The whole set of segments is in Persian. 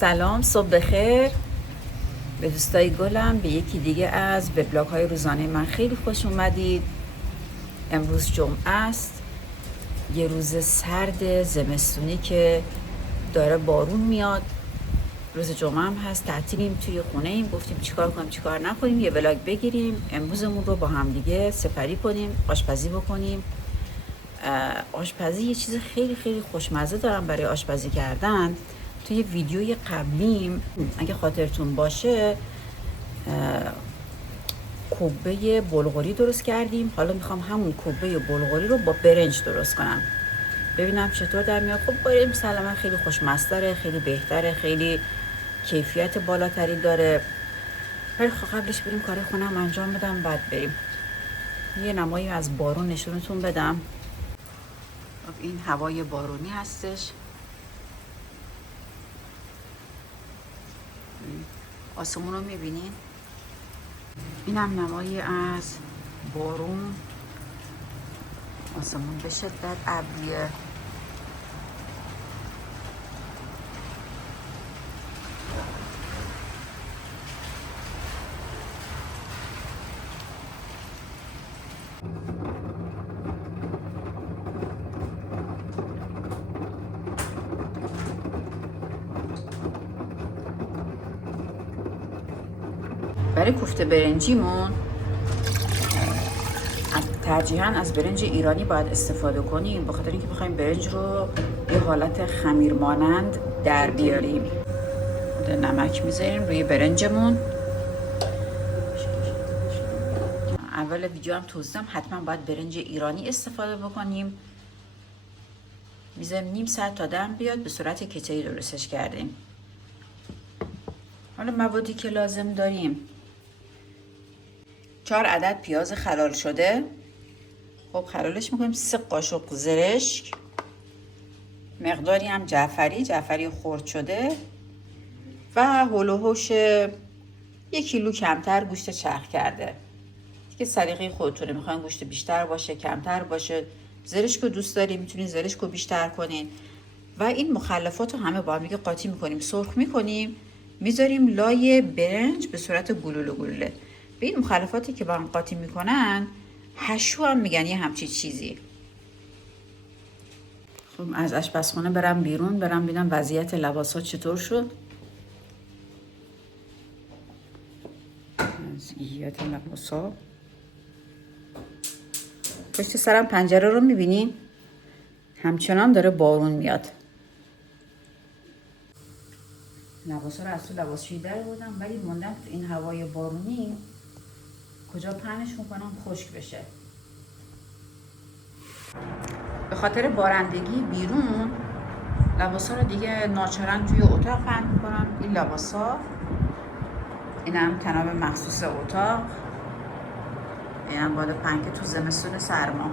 سلام، صبح بخیر به دوستای گلم، به یکی دیگه از وبلاگ های روزانه من خیلی خوش اومدید. امروز جمعه است، یه روز سرد زمستونی که داره بارون میاد. روز جمعه هم هست، تعطیلیم، توی خونه ایم، گفتیم چیکار کنیم چیکار نکنیم، یه وبلاگ بگیریم امروزمون رو با هم دیگه سپری کنیم، آشپزی بکنیم. آشپزی یه چیز خیلی خیلی خوشمزه دارم برای آشپزی کردن. توی ویدیوی قبلیم اگه خاطرتون باشه کبه بلغوری درست کردیم. حالا میخوام همون کبه بلغوری رو با برنج درست کنم، ببینم چطور در میاد. خب برنج مسلما خیلی خوشمزه داره، خیلی بهتره، خیلی کیفیت بالاتری داره. ولی خب قبلش بریم کار خونم انجام بدم بعد بریم. یه نمایی از بارون نشونتون بدم. این هوای بارونی هستش، آسمون رو میبینین. اینم نمایی از بارون، آسمون به شدت ابریه. برای کوفته برنجیمون ترجیحاً از برنج ایرانی باید استفاده کنیم، به خاطر اینکه بخوایم برنج رو یه حالت خمیر مانند در بیاریم. نمک میذاریم روی برنجمون. اول ویدیو هم توضیح دادم حتما باید برنج ایرانی استفاده بکنیم. میذاریم نیم ساعت تا دم بیاد، به صورت کیچه‌ای درستش کردیم. حالا موادی که لازم داریم: 4 عدد پیاز خلال شده. خب خلالش میکنیم. 3 قاشق زرشک، مقداری هم جعفری خرد شده و هول و هوش 1 کیلو کمتر گوشت چرخ کرده. دیگه سلیقه خودتونه، میخواین گوشت بیشتر باشه کمتر باشه. زرشک رو دوست داریم میتونین زرشک رو بیشتر کنین. و این مخلفات رو همه با هم دیگه قاطی میکنیم، سرخ میکنیم، میذاریم لای برنج به صورت گلوله. به این مخلفاتی که با هم قاطی میکنن حشو هم میگن، یه همچی چیزی. خب از آشپزخونه برم بیرون، برم ببینم وضعیت لباسات چطور شد. وضعیت لباسا پشت سرم پنجره رو میبینین، همچنان داره بارون میاد. لباسا رو از تو لباسشویی در بردم، ولی موندم تو این هوای بارونی کجا پهنش میکنم خشک بشه. به خاطر بارندگی بیرون لباسا رو دیگه ناچارن توی اتاق پهن میکنم. این لباسا، اینم تناب مخصوص اتاق، اینم باید پنکه تو زمستون سرما.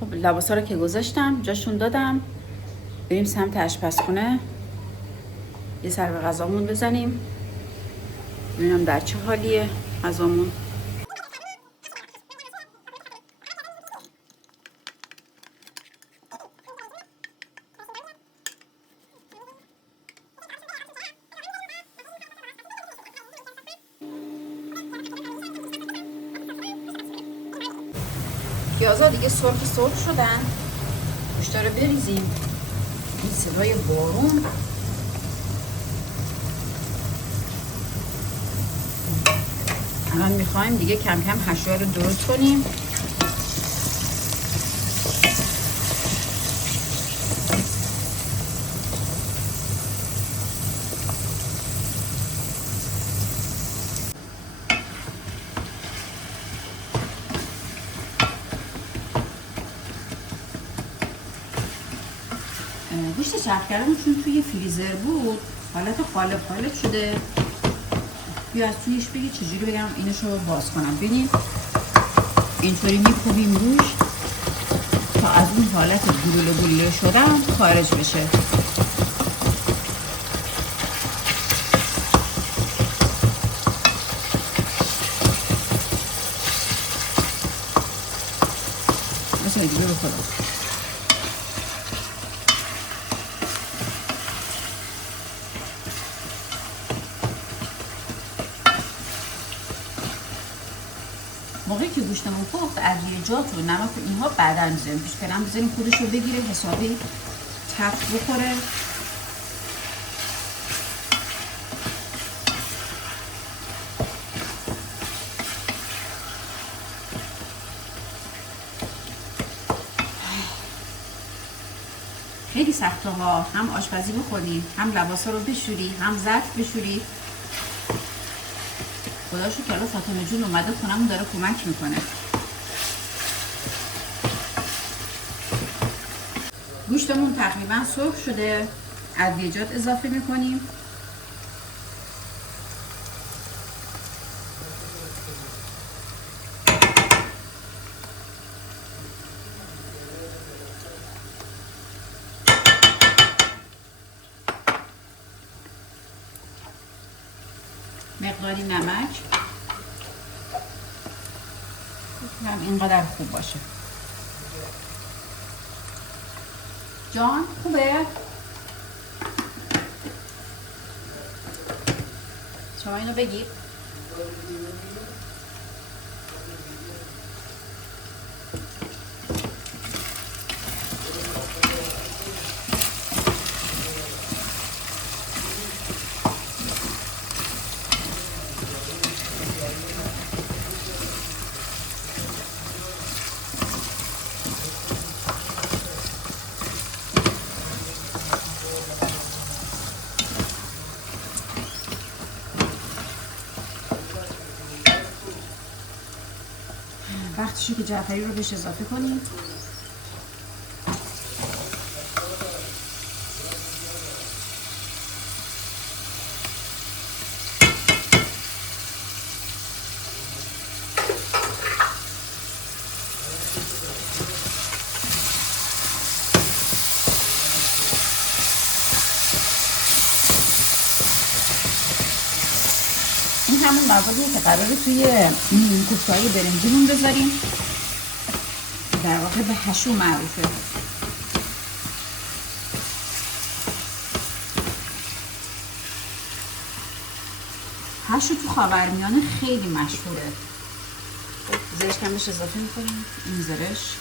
خب لباسا رو که گذاشتم جاشون دادم، بریم سمت آشپزخونه یه سر به غذامون بزنیم، ببینم در چه حالیه غذامون. پیازا دیگه سرخ شدن، گوشتا رو بریزیم. این صدای بارون الان میخوایم دیگه کم کم حشوه رو درست کنیم. گوشت چرخ کردم چون توی فریزر بود حالت قالب شده. بیا از تویش بگی چجوری بگم اینشو باز کنم. ببینید اینطوری میکوبیم روش تا از اون حالت گلوله شدن خارج بشه. مثلا دیگه بخورم. موقعی که گوشتمون پخت ادویجات و نمک و اینها بعدا میذاریم. پیش کنم بذاریم خودش رو بگیره حسابی تفت بخوره. خیلی سخته ها، هم آشپزی بکنی، هم لباسا رو بشوری، هم ظرف بشوری. خدا شکر که الان فاطمه جون اومده خونمون داره کمک میکنه. گوشتمون تقریبا سرخ شده. ادویجات اضافه میکنیم. مقداری نمک هم اینقدر خوب باشه. جان خوبه؟ شما اینو بگیر. وقتشه که جعفری رو بهش اضافه کنیم. این همون موادیه که قراره توی کوفته‌های برنجمون بذاریم. در واقع به حشو معروفه. حشو تو خاورمیانه خیلی مشهوره. زرش کم بهش اضافه میکنیم. این زرش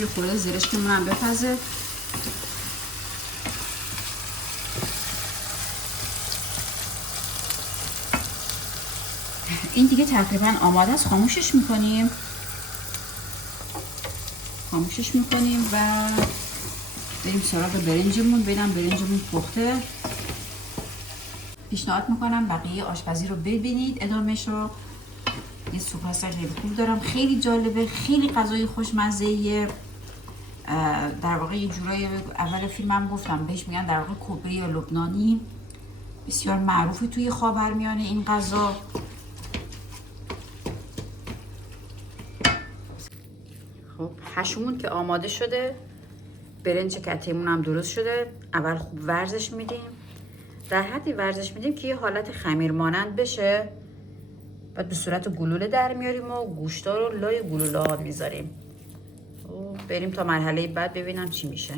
یه خورده زرشکمون هم بپزه. این دیگه تقریبا آماده است. خاموشش میکنیم و بریم سراغ برنجمون. ببینم برنجمون پخته. پیشنهاد میکنم بقیه آشپزی رو ببینید، ادامهش رو. یه سوپ هست خیلی خوب دارم، خیلی جالبه، خیلی غذای خوشمزه‌ایه. در واقع یه جورایی اول فیلمم گفتم بهش میگن در واقع کبری یا لبنانی. بسیار معروفه توی خاورمیانه این غذا. خب حشومون که آماده شده، برنج کتیمون هم درست شده. اول خوب ورزش میدیم، در حدی ورزش میدیم که یه حالت خمیر مانند بشه. بعد به صورت گلوله در میاریم و گوشتا رو لای گلوله ها میذاریم. بریم تا مرحله بعد ببینم چی میشه.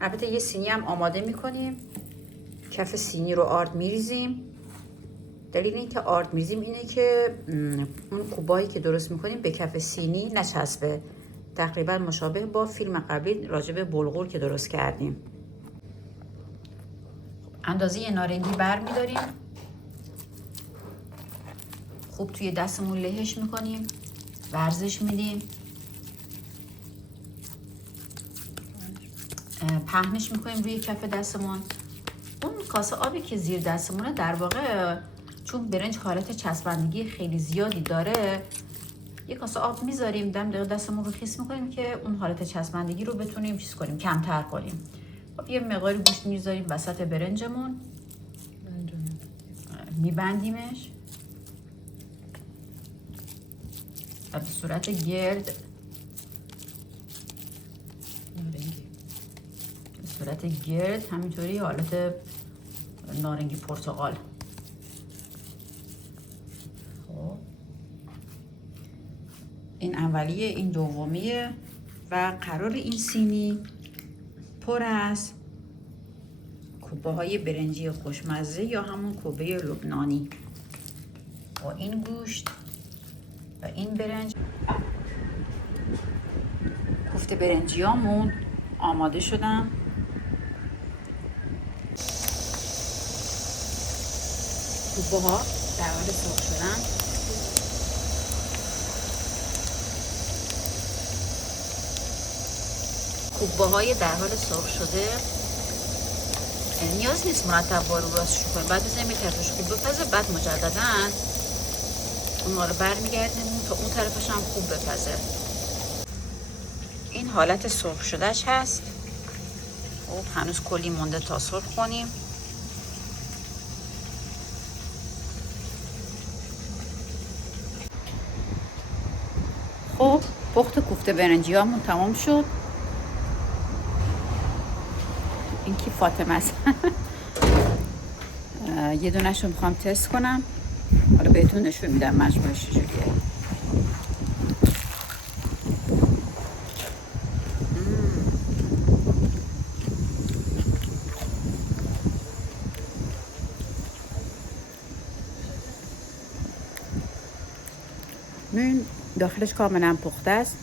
البته یه سینی هم آماده میکنیم. کف سینی رو آرد میریزیم. دلیل این که آرد میریزیم اینه که اون کوبایی که درست میکنیم به کف سینی نچسبه. تقریبا مشابه با فیلم قبلی راجع به بلغور که درست کردیم. اندازه نارنگی بر میداریم. خوب توی دستمون لهش میکنیم. ورزش میدیم. پهنش میکنیم روی کف دستمون. اون کاسه آبی که زیر دستمونه در واقع چون برنج حالت چسبندگی خیلی زیادی داره، یه کاسه آب میذاریم دم دقیقه دستمون رو خیس میکنیم که اون حالت چسبندگی رو بتونیم چیز کنیم، کمتر کنیم. خب یه مقداری گوشت میذاریم وسط برنجمون، میبندیمش و به صورت گرد صورت گرد، همینطوری حالت نارنگی پرتقال. خب این اولیه، این دومیه و قرار این سینی پر از کوبه های برنجی خوشمزه یا همون کوبه لبنانی با این گوشت و این برنج. کوفته برنجیامون آماده شدن. کوبه ها در حال سرخ شدن. کوبه های در حال سرخ شده. نیاز نیست مرتب بارو راستشو کنیم، بعد بزنیم یک طرفش خوب بپزه، بعد مجددا اون رو برمیگردیم تا اون طرفش هم خوب بپزه. این حالت سرخ شدهش هست. خب هنوز کلی مونده تا سرخ کنیم. خب پخت کوفته برنجیامون تمام شد. این کی فاطمه است. یه دونش رو میخوام تست کنم، حالا بهتون نشون میدم مجموعش چجوریه. این داخلش کاملا پخته است.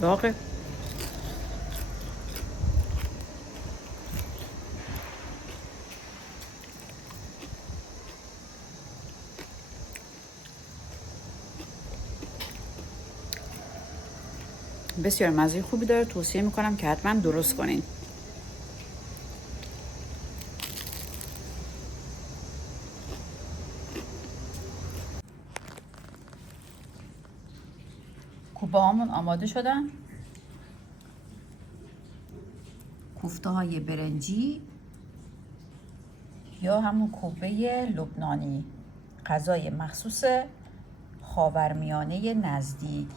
داغه. بسیار مزه خوبی داره، توصیه میکنم که حتما درست کنین. کوبه هامون آماده شدن. کوفته های برنجی یا همون کوبه لبنانی، غذای مخصوص خاورمیانه نزدیک.